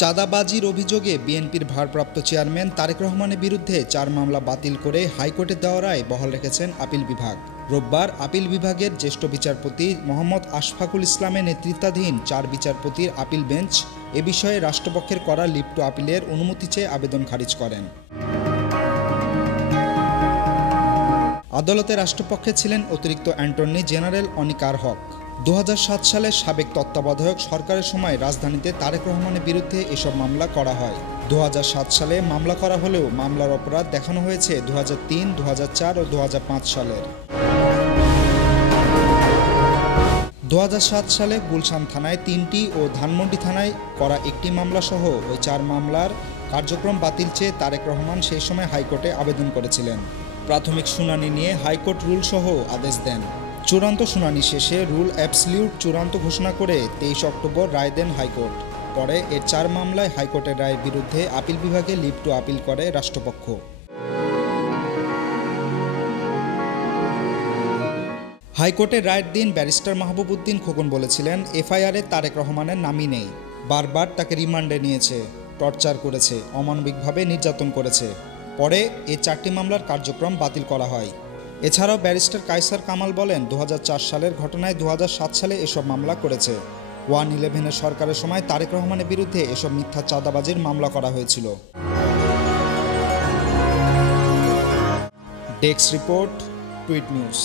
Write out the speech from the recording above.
চাঁদাবাজির অভিযোগে বিএনপির ভারপ্রাপ্ত চেয়ারম্যান তারেক রহমানের বিরুদ্ধে ৪ মামলা বাতিল করে হাইকোর্টে দেওয়া রায় বহাল রেখেছেন আপিল বিভাগ। রোববার আপিল বিভাগের জ্যেষ্ঠ বিচারপতি মোহাম্মদ আশফাকুল ইসলামের নেতৃত্বাধীন ৪ বিচারপতির আপিল বেঞ্চ এ বিষয়ে রাষ্ট্রপক্ষের করা লিভ টু আপিলের অনুমতি চেয়ে আবেদন খারিজ করেন। আদালতে রাষ্ট্রপক্ষে ছিলেন অতিরিক্ত অ্যাটর্নি জেনারেল অনিকার হক। ২০০৭ সালে সাবেক তত্ত্বাবধায়ক সরকারের সময় রাজধানীতে তারেক রহমানের বিরুদ্ধে এসব মামলা করা হয়। ২০০৭ সালে মামলা করা হলেও মামলার অপরাধ দেখানো হয়েছে ২০০৩, ২০০৪ ও ২০০৫ সালের। ২০০৭ সালে গুলশান থানায় ৩টি ও ধানমন্ডি থানায় করা একটি মামলা সহ ওই ৪ মামলার কার্যক্রম বাতিল চেয়ে তারেক রহমান সেই সময় হাইকোর্টে আবেদন করেছিলেন। প্রাথমিক শুনানি নিয়ে হাইকোর্ট রুল সহ আদেশ দেন। চূড়ান্ত শুনানি শেষে রুল অ্যাবসলিউট চূড়ান্ত ঘোষণা করে ২৩ অক্টোবর রায় দেন হাইকোর্ট। পরে এর ৪ মামলায় হাইকোর্টের রায়ের বিরুদ্ধে আপিল বিভাগে লিভ টু আপিল করে রাষ্ট্রপক্ষ। হাইকোর্টের রায়ের দিন ব্যারিস্টার মাহবুব উদ্দিন খোকন বলেছিলেন, এফআইআরে তারেক রহমানের নামই নেই। বারবার তাকে রিমান্ডে নিয়েছে, টর্চার করেছে, অমানবিকভাবে নির্যাতন করেছে। পরে এই ৪টি মামলার কার্যক্রম বাতিল করা হয়। এছাড়াও ব্যারিস্টার কায়সার কামাল বলেন, ২০০৪ সালের ঘটনায় ২০০৭ সালে এসব মামলা করেছে। 111-এর সরকারের সময় তারেক রহমানের বিরুদ্ধে এসব মিথ্যা চাঁদাবাজির মামলা করা হয়েছিল। Desk report, tweet news.